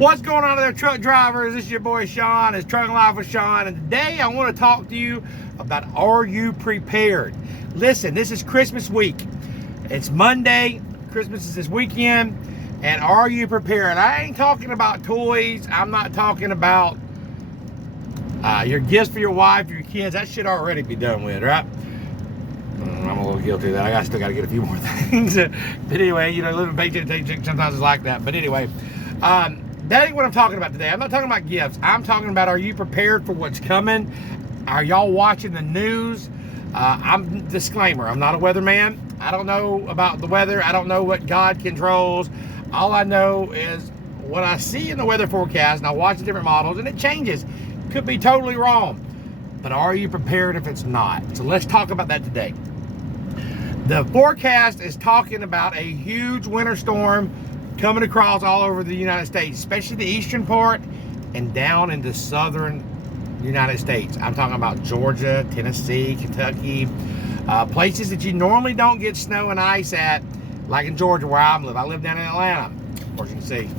What's going on there, truck drivers? This is your boy Sean. It's Trucking Life with Sean, and today I want to talk to you about, are you prepared? Listen, this is Christmas week. It's Monday. Christmas is this weekend, and are you prepared? I ain't talking about toys. I'm not talking about your gifts for your wife, your kids. That should already be done with, right? I'm a little guilty of that. I still got to get a few more things. But anyway, you know, living paycheck to paycheck sometimes is like that. But anyway, that ain't what I'm talking about today. I'm not talking about gifts. I'm talking about, are you prepared for what's coming? Are y'all watching the news? Disclaimer, I'm not a weatherman. I don't know about the weather. I don't know what God controls. All I know is what I see in the weather forecast, and I watch the different models, and it changes. Could be totally wrong. But are you prepared if it's not? So let's talk about that today. The forecast is talking about a huge winter storm coming across all over the United States, especially the eastern part and down into southern United States. I'm talking about Georgia, Tennessee, Kentucky, places that you normally don't get snow and ice at, like in Georgia where I live. I live down in Atlanta. Of course, you can see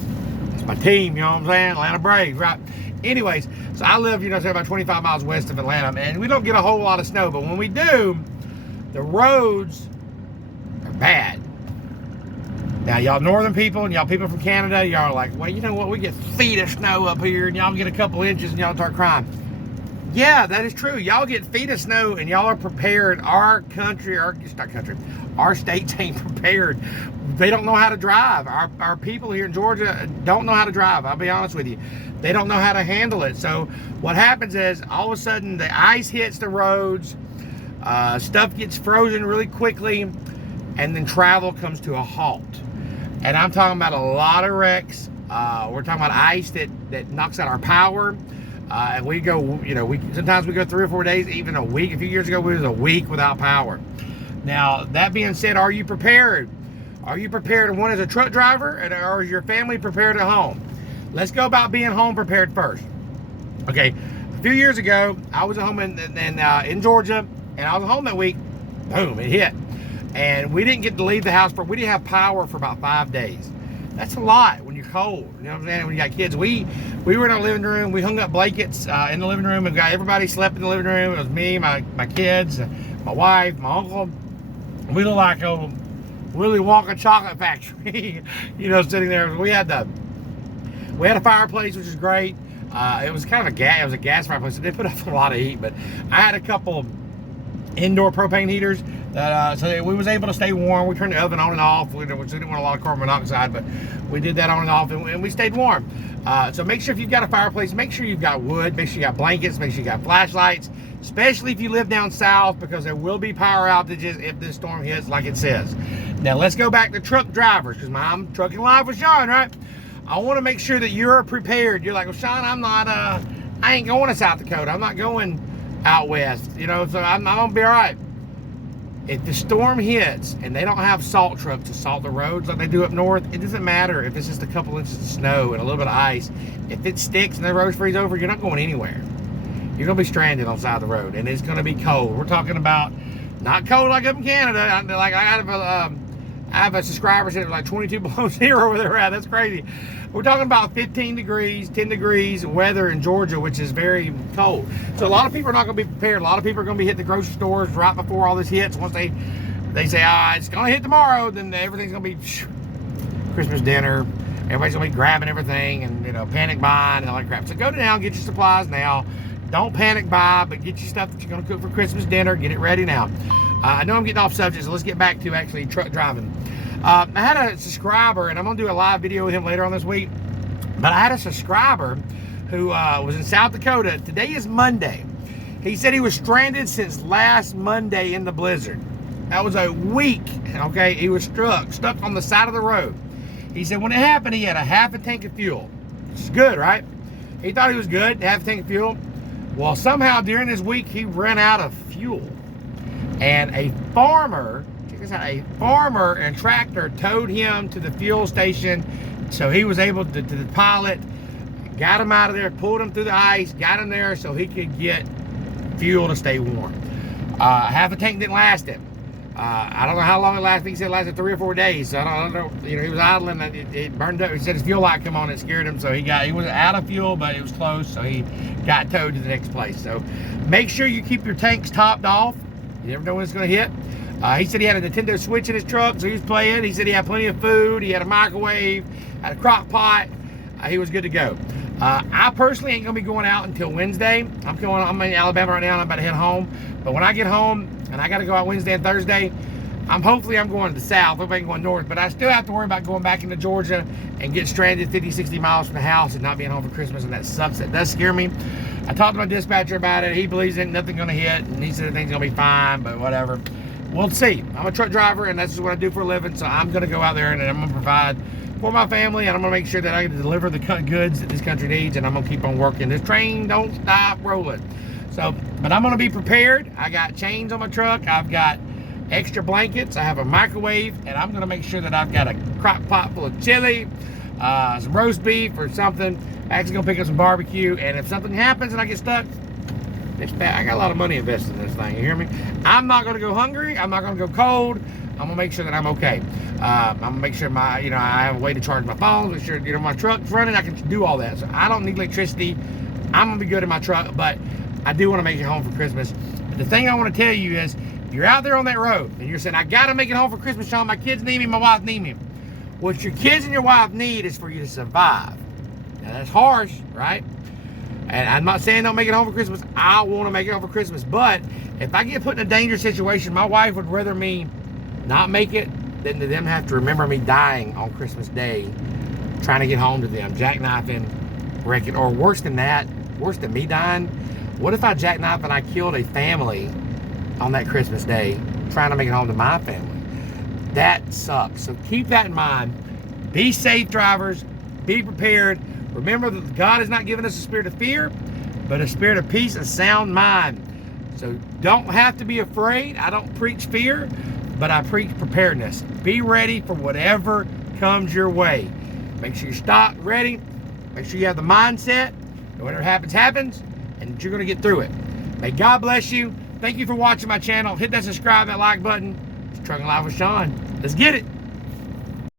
it's my team, you know what I'm saying? Atlanta Braves, right? Anyways, so I live, say about 25 miles west of Atlanta, and we don't get a whole lot of snow, but when we do, the roads are bad. Now, y'all northern people and y'all people from Canada, y'all are like, well, you know what? We get feet of snow up here, and y'all get a couple inches, and y'all start crying. Yeah, that is true. Y'all get feet of snow, and y'all are prepared. Our states ain't prepared. They don't know how to drive. Our people here in Georgia don't know how to drive. I'll be honest with you. They don't know how to handle it. So what happens is, all of a sudden, the ice hits the roads, stuff gets frozen really quickly, and then travel comes to a halt. And I'm talking about a lot of wrecks. We're talking about ice that knocks out our power. And we go, sometimes we go 3 or 4 days, even a week. A few years ago, we was a week without power. Now, that being said, are you prepared? Are you prepared, one as a truck driver, or is your family prepared at home? Let's go about being home prepared first. Okay, a few years ago, I was at home in Georgia, and I was home that week. Boom, it hit. And we didn't get to leave the house we didn't have power for about 5 days. That's a lot when you're cold. You know what I'm saying? When you got kids. We were in our living room. We hung up blankets in the living room, and everybody slept in the living room. It was me, my kids, my wife, my uncle. We looked like a Willy Wonka chocolate factory, sitting there. We had a fireplace, which is great. It was kind of a gas fireplace. It did put up a lot of heat, but I had a couple indoor propane heaters so we was able to stay warm. We turned the oven on and off. We didn't want a lot of carbon monoxide, but we did that on and off, and we stayed warm. So make sure if you've got a fireplace, make sure you've got wood, make sure you got blankets, make sure you got flashlights, especially if you live down south, because there will be power outages if this storm hits like it says. Now let's go back to truck drivers, because I'm Trucking Live with Sean, right? I want to make sure that you're prepared. You're like, well, Sean, I ain't going to South Dakota. I'm not going out west, so I'm gonna be all right. If the storm hits and they don't have salt trucks to salt the roads like they do up north, it doesn't matter if it's just a couple inches of snow and a little bit of ice. If it sticks and the roads freeze over, you're not going anywhere. You're gonna be stranded on the side of the road, and it's gonna be cold. We're talking about not cold like up in Canada. I have a subscriber said it was like 22 below zero where they're at. That's crazy. We're talking about 15 degrees, 10 degrees weather in Georgia, which is very cold. So a lot of people are not going to be prepared. A lot of people are going to be hitting the grocery stores right before all this hits. Once they say, it's going to hit tomorrow, then everything's going to be Christmas dinner. Everybody's going to be grabbing everything and, panic buying and all that crap. So go down, get your supplies now. Don't panic buy, but get your stuff that you're going to cook for Christmas dinner. Get it ready now. I know I'm getting off subject, so let's get back to actually truck driving. I had a subscriber, and I'm going to do a live video with him later on this week, but I had a subscriber who was in South Dakota. Today is Monday. He said he was stranded since last Monday in the blizzard. That was a week, okay? He was stuck on the side of the road. He said when it happened, he had a half a tank of fuel. Which is good, right? He thought he was good, half a tank of fuel. Well, somehow during this week, he ran out of fuel. And a farmer and tractor towed him to the fuel station, so he was able to the pilot, got him out of there, pulled him through the ice, got him there so he could get fuel to stay warm. Half a tank didn't last him. I don't know how long it lasted. He said it lasted 3 or 4 days. So I don't know. You know, he was idling and it burned up. He said his fuel light come on. It scared him. So he was out of fuel, but it was close. So he got towed to the next place. So make sure you keep your tanks topped off. You never know when it's going to hit. He said he had a Nintendo Switch in his truck, so he was playing. He said he had plenty of food. He had a microwave, had a crock pot. He was good to go. I personally ain't going to be going out until Wednesday. I'm in Alabama right now, and I'm about to head home. But when I get home, and I got to go out Wednesday and Thursday, hopefully I'm going to the south. Hopefully I'm going north. But I still have to worry about going back into Georgia and get stranded 50, 60 miles from the house and not being home for Christmas, and that sucks. That does scare me. I talked to my dispatcher about it. He believes ain't nothing going to hit, and he said everything's going to be fine, but whatever. We'll see. I'm a truck driver, and that's just what I do for a living, so I'm going to go out there, and I'm going to provide for my family, and I'm going to make sure that I can deliver the goods that this country needs, and I'm going to keep on working. This train don't stop rolling. So, but I'm going to be prepared. I got chains on my truck. I've got extra blankets. I have a microwave, and I'm going to make sure that I've got a crock pot full of chili, some roast beef or something. I'm actually going to pick up some barbecue, and if something happens and I get stuck, I got a lot of money invested in this thing, you hear me? I'm not going to go hungry. I'm not going to go cold. I'm going to make sure that I'm okay. I'm going to make sure I have a way to charge my phone, make sure, my truck's running. I can do all that. So I don't need electricity. I'm going to be good in my truck, but I do want to make it home for Christmas. But the thing I want to tell you is, if you're out there on that road and you're saying, I got to make it home for Christmas, Sean, my kids need me, my wife need me. What your kids and your wife need is for you to survive. Now that's harsh, right? And I'm not saying don't make it home for Christmas. I want to make it home for Christmas. But if I get put in a dangerous situation, my wife would rather me not make it than to them have to remember me dying on Christmas Day, trying to get home to them, jackknifing, wrecking, or worse than that, worse than me dying. What if I jackknifed and I killed a family on that Christmas Day, trying to make it home to my family? That sucks. So keep that in mind. Be safe, drivers. Be prepared. Remember that God has not given us a spirit of fear, but a spirit of peace and sound mind. So don't have to be afraid. I don't preach fear, but I preach preparedness. Be ready for whatever comes your way. Make sure you're stocked, ready. Make sure you have the mindset that whatever happens, happens, and that you're going to get through it. May God bless you. Thank you for watching my channel. Hit that subscribe, that like button. It's Trucking Life with Sean. Let's get it.